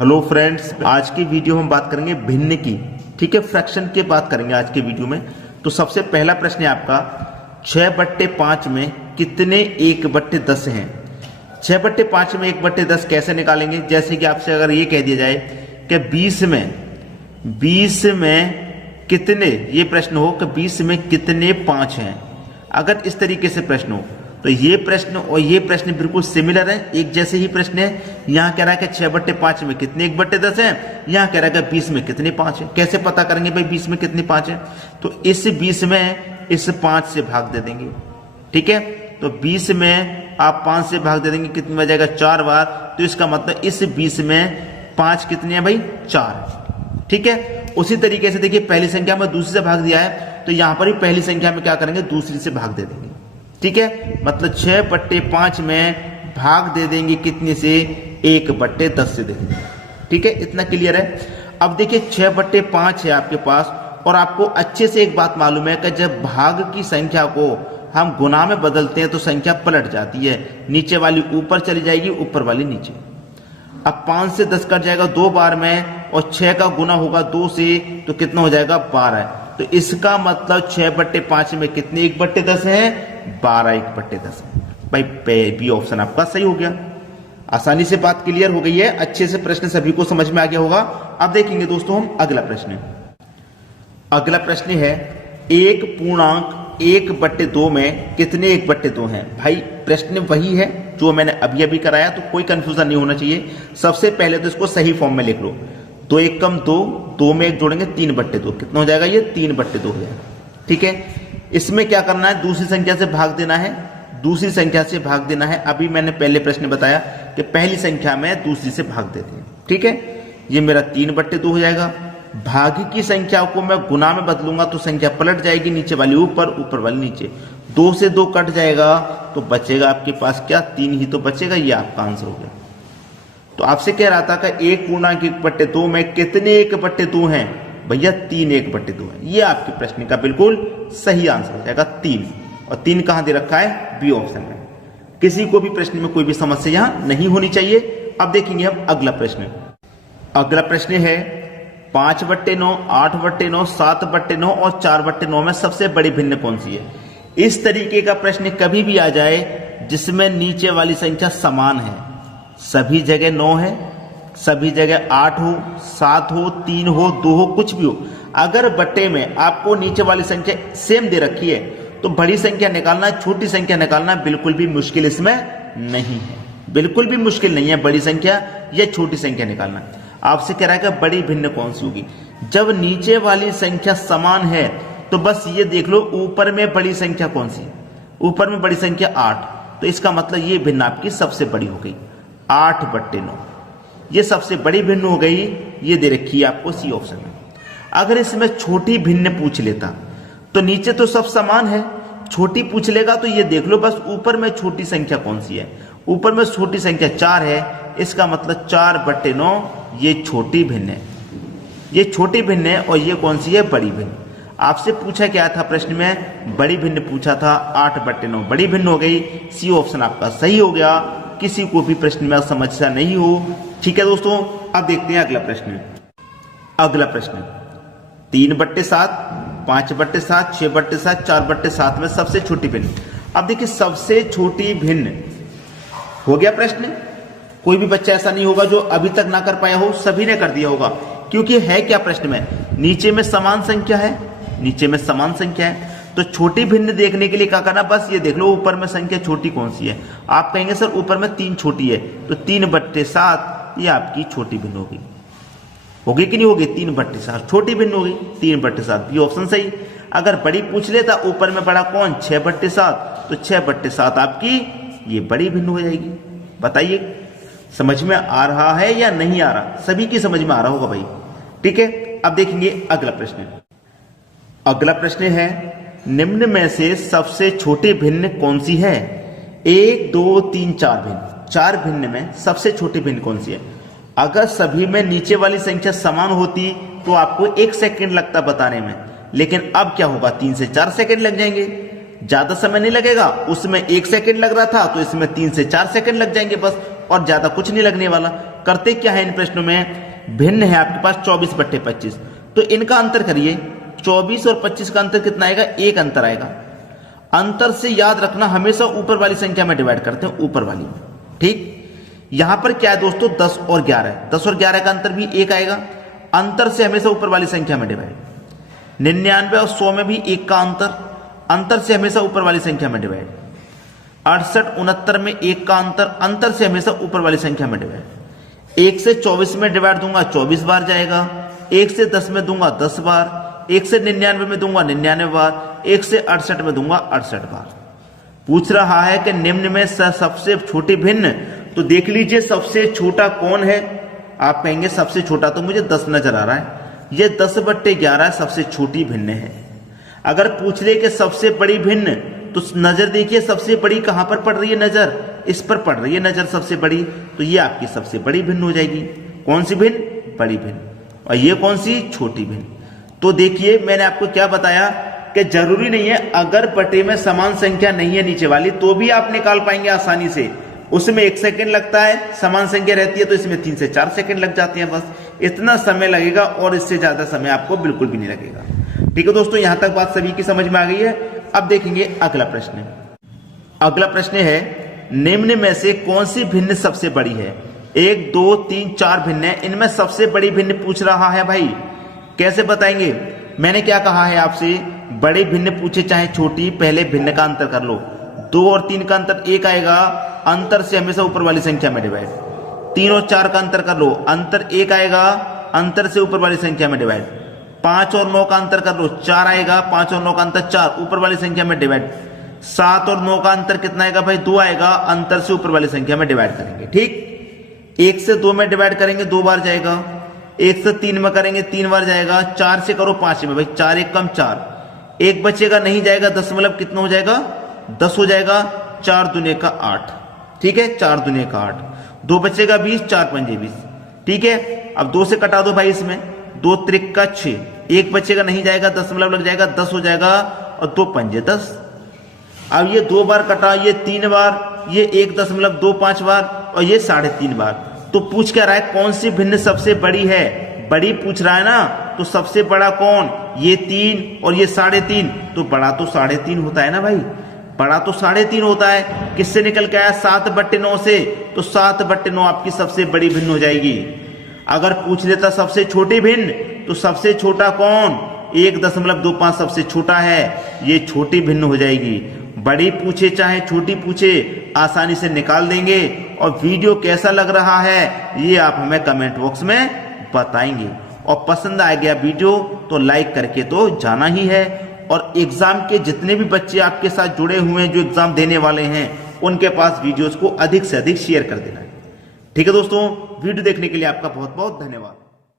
Hello friends, आज की video हम बात करेंगे भिन्न की। ठीक है, फ्रैक्शन की बात करेंगे आज के वीडियो में। तो सबसे पहला प्रश्न है आपका, 6/5 में कितने 1/10 हैं। 6/5 में 1/10 कैसे निकालेंगे? जैसे कि आपसे अगर ये कह दिया जाए कि 20 में कितने, ये प्रश्न हो कि 20 में कितने 5 हैं। अगर इस तरीके से प्रश्न हो तो ये प्रश्न और ये प्रश्न बिल्कुल सिमिलर है, एक जैसे ही प्रश्न है। यहाँ कह रहा है कि 6/5 में कितने 1/10 हैं, यहाँ कह रहा है कि 20 में कितने 5 हैं। कैसे पता करेंगे भाई 20 में कितने 5 हैं? तो इस 20 में इस 5 से भाग दे देंगे। ठीक है, तो 20 में आप 5 से भाग दे देंगे, कितनी बार जाएगा? 4 बार। तो इसका मतलब इस 20 में 5 कितने हैं भाई? 4। ठीक है, उसी तरीके से देखिए पहली संख्या में दूसरी से भाग दिया है, तो यहां पर भी पहली संख्या में क्या करेंगे? दूसरी से भाग दे देंगे। ठीक है, मतलब 6/5 में भाग दे देंगे कितने से? 1/10 से देंगे। ठीक है, इतना क्लियर है। अब देखिए 6/5 है आपके पास, और आपको अच्छे से एक बात मालूम है कि जब भाग की संख्या को हम गुना में बदलते हैं तो संख्या पलट जाती है, नीचे वाली ऊपर चली जाएगी, ऊपर वाली नीचे। अब 5 से 10 कट जाएगा 2 बार में, और 6 का गुना होगा 2 से, तो कितना हो जाएगा? 12। तो इसका मतलब 6/5 में कितने 1/10 है? 12 1/10 है। भाई बी ऑप्शन आपका सही हो गया। आसानी से बात क्लियर हो गई है, अच्छे से प्रश्न सभी को समझ में आ गया होगा। अब देखेंगे दोस्तों हम अगला प्रश्न। अगला प्रश्न है 1.1/2 में कितने 1/2 हैं। भाई प्रश्न वही है जो मैंने अभी अभी कराया, तो कोई कंफ्यूजन नहीं होना चाहिए। सबसे पहले तो इसको सही फॉर्म में लिख लो। 2 1 कम 2, 2 में 1 जोड़ेंगे 3/2, कितना हो जाएगा? ये 3/2 हो जाएगा। ठीक है, इसमें क्या करना है? दूसरी संख्या से भाग देना है, दूसरी संख्या से भाग देना है। अभी मैंने पहले प्रश्न बताया कि पहली संख्या में दूसरी से भाग देते हैं। ठीक है, ये मेरा 3/2 हो जाएगा। भागी की संख्या को मैं गुना में बदलूंगा तो संख्या पलट जाएगी, नीचे वाली ऊपर, ऊपर वाली नीचे। 2 से 2 कट जाएगा तो बचेगा आपके पास क्या? 3 ही तो बचेगा। ये आपका आंसर हो गया। तो आपसे कह रहा था कि 1.1/2 में कितने 1/2 हैं? भैया 3 1/2 है। ये आपके प्रश्न का बिल्कुल सही आंसर हो जाएगा 3। और 3 कहां दे रखा है? बी ऑप्शन में। किसी को भी प्रश्न में कोई भी समस्या यहां नहीं होनी चाहिए। अब देखेंगे हम अगला प्रश्न। अगला प्रश्न है 5/9, 8/9, 7/9 और 4/9 में सबसे बड़ी भिन्न कौन सी है? इस तरीके का प्रश्न कभी भी आ जाए जिसमें नीचे वाली संख्या समान है, सभी जगह 9 है, सभी जगह 8 हो, 7 हो, 3 हो, 2 हो, कुछ भी हो, अगर बट्टे में आपको नीचे वाली संख्या सेम दे रखी है तो बड़ी संख्या निकालना, छोटी संख्या निकालना बिल्कुल भी मुश्किल इसमें नहीं है। बिल्कुल भी मुश्किल नहीं है बड़ी संख्या या छोटी संख्या निकालना। आपसे कह रहा है कि बड़ी भिन्न कौन सी होगी? जब नीचे वाली संख्या समान है तो बस ये देख लो ऊपर में बड़ी संख्या कौन सी है। ऊपर में बड़ी संख्या 8, तो इसका मतलब ये भिन्न आपकी सबसे बड़ी हो गई, 8/9। ये सबसे बड़ी भिन्न हो गई, ये दे रखी है आपको सी ऑप्शन में। अगर इसमें छोटी भिन्न पूछ लेता तो नीचे तो सब समान है, छोटी पूछ लेगा तो ये देख लो बस ऊपर में छोटी संख्या कौन सी है। ऊपर में छोटी संख्या 4 है, इसका मतलब 4/9 ये छोटी भिन्न है, ये छोटी भिन्न है। और ये कौन सी है? बड़ी भिन्न। आपसे पूछा क्या था प्रश्न में? बड़ी भिन्न पूछा था, 8/9 बड़ी भिन्न हो गई। सी ऑप्शन आपका सही हो गया। किसी को भी प्रश्न में समस्या नहीं हो। ठीक है दोस्तों, अब देखते हैं अगला प्रश्न। अगला प्रश्न 3/7, 5/7, 6/7, 4/7 में सबसे छोटी भिन्न। अब देखिए सबसे छोटी भिन्न हो गया प्रश्न। कोई भी बच्चा ऐसा नहीं होगा जो अभी तक ना कर पाया हो, सभी ने कर दिया होगा। क्योंकि है क्या प्रश्न में? नीचे में समान संख्या है, नीचे में समान संख्या है, तो छोटी भिन्न देखने के लिए क्या करना? बस ये देख लो ऊपर में संख्या छोटी कौन सी है। आप कहेंगे सर ऊपर में 3 छोटी है, तो 3/7 ये आपकी छोटी भिन्न होगी। होगी कि नहीं होगी? 3/7 छोटी भिन्न होगी, 3/7 ये ऑप्शन सही। अगर बड़ी पूछ लेता ऊपर में बड़ा कौन? 6/7, तो 6/7 आपकी ये बड़ी भिन्न हो जाएगी। बताइए समझ में आ रहा है या नहीं आ रहा? सभी की समझ में आ रहा होगा भाई। ठीक है, अब देखेंगे अगला प्रश्न। अगला प्रश्न है निम्न में से सबसे छोटी भिन्न कौन सी है? 1 2 3 4 भिन्न। 4 भिन्न में सबसे छोटी भिन्न कौन सी है? अगर सभी में नीचे वाली संख्या समान होती तो आपको 1 सेकंड लगता बताने में, लेकिन अब क्या होगा? 3 से 4 सेकंड लग जाएंगे, ज्यादा समय नहीं लगेगा। उसमें 1 सेकंड लग रहा था तो इसमें 3 से 4 सेकंड लग जाएंगे बस, और ज्यादा कुछ नहीं लगने वाला। करते क्या है इन प्रश्नों में, भिन्न है आपके पास 24/25, तो इनका अंतर करिए। 24 और 25 का अंतर कितना आएगा, 1 अंतर आएगा। अंतर से याद रखना हमेशा ऊपर वाली संख्या में डिवाइड करते हैं, ऊपर वाली में, ठीक। यहां पर क्या है दोस्तों, 10 और 11, 10 और 11 का अंतर भी 1 आएगा। अंतर से हमेशा ऊपर वाली संख्या में डिवाइड। 99 और 100 में भी 1 का अंतर, अंतर से हमेशा ऊपर वाली संख्या में डिवाइड। 68 69 में 1 का अंतर, अंतर से हमेशा ऊपर वाली संख्या में डिवाइड। 1 से 24 में डिवाइड दूंगा 24 बार जाएगा, 1 से 10 में दूंगा 10 बार, 1 से 99 में दूंगा 99 बार, 1 से 68 में दूंगा 68 बार। पूछ रहा है कि निम्न में सबसे छोटी भिन्न, तो देख लीजिए सबसे छोटा कौन है। आप कहेंगे सबसे छोटा तो मुझे 10 नजर आ रहा है, ये 10/11 सबसे छोटी भिन्न है। अगर पूछ ले कि सबसे बड़ी भिन्न, तो नजर देखिए सबसे बड़ी कहां पर पड़ रही है, नजर इस पर पड़ रही है, नजर सबसे बड़ी, तो ये आपकी सबसे बड़ी भिन्न हो जाएगी। कौन सी भिन्न, बड़ी भिन्न, और ये कौन सी, छोटी भिन्न। तो देखिए मैंने आपको क्या बताया कि जरूरी नहीं है अगर बटे में समान संख्या नहीं है नीचे वाली तो भी आप निकाल पाएंगे आसानी से। उसमें 1 सेकंड लगता है, समान संख्या रहती है तो इसमें 3 से 4 सेकंड लग जाते हैं, बस इतना समय लगेगा और इससे ज्यादा समय आपको बिल्कुल भी नहीं लगेगा। ठीक है दोस्तों, यहां तक बात सभी की समझ में आ गई है। अब देखेंगे अगला प्रश्न। अगला प्रश्न है, निम्न में से कौन सी भिन्न सबसे बड़ी है। 1 2 3 4 भिन्न है, इनमें सबसे बड़ी भिन्न पूछ रहा है भाई, कैसे बताएंगे। मैंने क्या कहा है आपसे, बड़ी भिन्न पूछे चाहे छोटी, पहले भिन्न का अंतर कर लो। 2 और 3 का अंतर 1 आएगा, अंतर से हमेशा ऊपर वाली संख्या में डिवाइड। 3 और 4 का अंतर कर लो, अंतर 1 आएगा, अंतर से ऊपर वाली संख्या में डिवाइड। 5 और 9 का अंतर कर लो, 4 आएगा, 5 और 9 का अंतर 4, ऊपर वाली संख्या में डिवाइड। 7 और 9 का अंतर कितना आएगा भाई, 2 आएगा, अंतर से ऊपर वाली संख्या में डिवाइड करेंगे, ठीक। 1 से 2 में डिवाइड करेंगे 2 बार जाएगा, 1 से 3 में करेंगे 3 बार जाएगा, 4 से करो 5 में, भाई 4 1 कम 4, 1 बचेगा नहीं जाएगा, 10 मतलब कितना हो जाएगा, 10 हो जाएगा, 4 दूने का 8, ठीक है, 4 दूने का 8, 2 बचेगा 20, 4 पंजे 20, ठीक है। अब 2 से कटा दो भाई इसमें, 2 त्रिक का 6, 1 बचेगा नहीं जाएगा, 10 मतलब लग जाएगा, 10 हो जाएगा, और 2 पंजे 10। अब ये 2 बार कटा, ये 3 बार, ये 1 दशमलव 2 5 बार, और ये 3.5 बार। तो पूछ क्या रहा है, कौन सी भिन्न सबसे बड़ी है, बड़ी पूछ रहा है ना, तो सबसे बड़ा कौन, ये 3 और ये 3.5, तो बड़ा तो 3.5 होता है ना भाई, बड़ा तो 3.5 होता है। किससे निकल के आया, 7/9 से, तो 7/9 आपकी सबसे बड़ी भिन्न हो जाएगी। अगर पूछ लेता सबसे छोटी भिन्न, तो सबसे छोटा कौन, 1.25 सबसे छोटा है, ये छोटी भिन्न हो जाएगी। बड़ी पूछे चाहे छोटी पूछे, आसानी से निकाल देंगे। और वीडियो कैसा लग रहा है ये आप हमें कमेंट बॉक्स में बताएंगे, और पसंद आ गया वीडियो तो लाइक करके तो जाना ही है। और एग्जाम के जितने भी बच्चे आपके साथ जुड़े हुए हैं जो एग्जाम देने वाले हैं, उनके पास वीडियोस को अधिक से अधिक शेयर कर देना है। ठीक है दोस्तों, वीडियो देखने के लिए आपका बहुत बहुत धन्यवाद।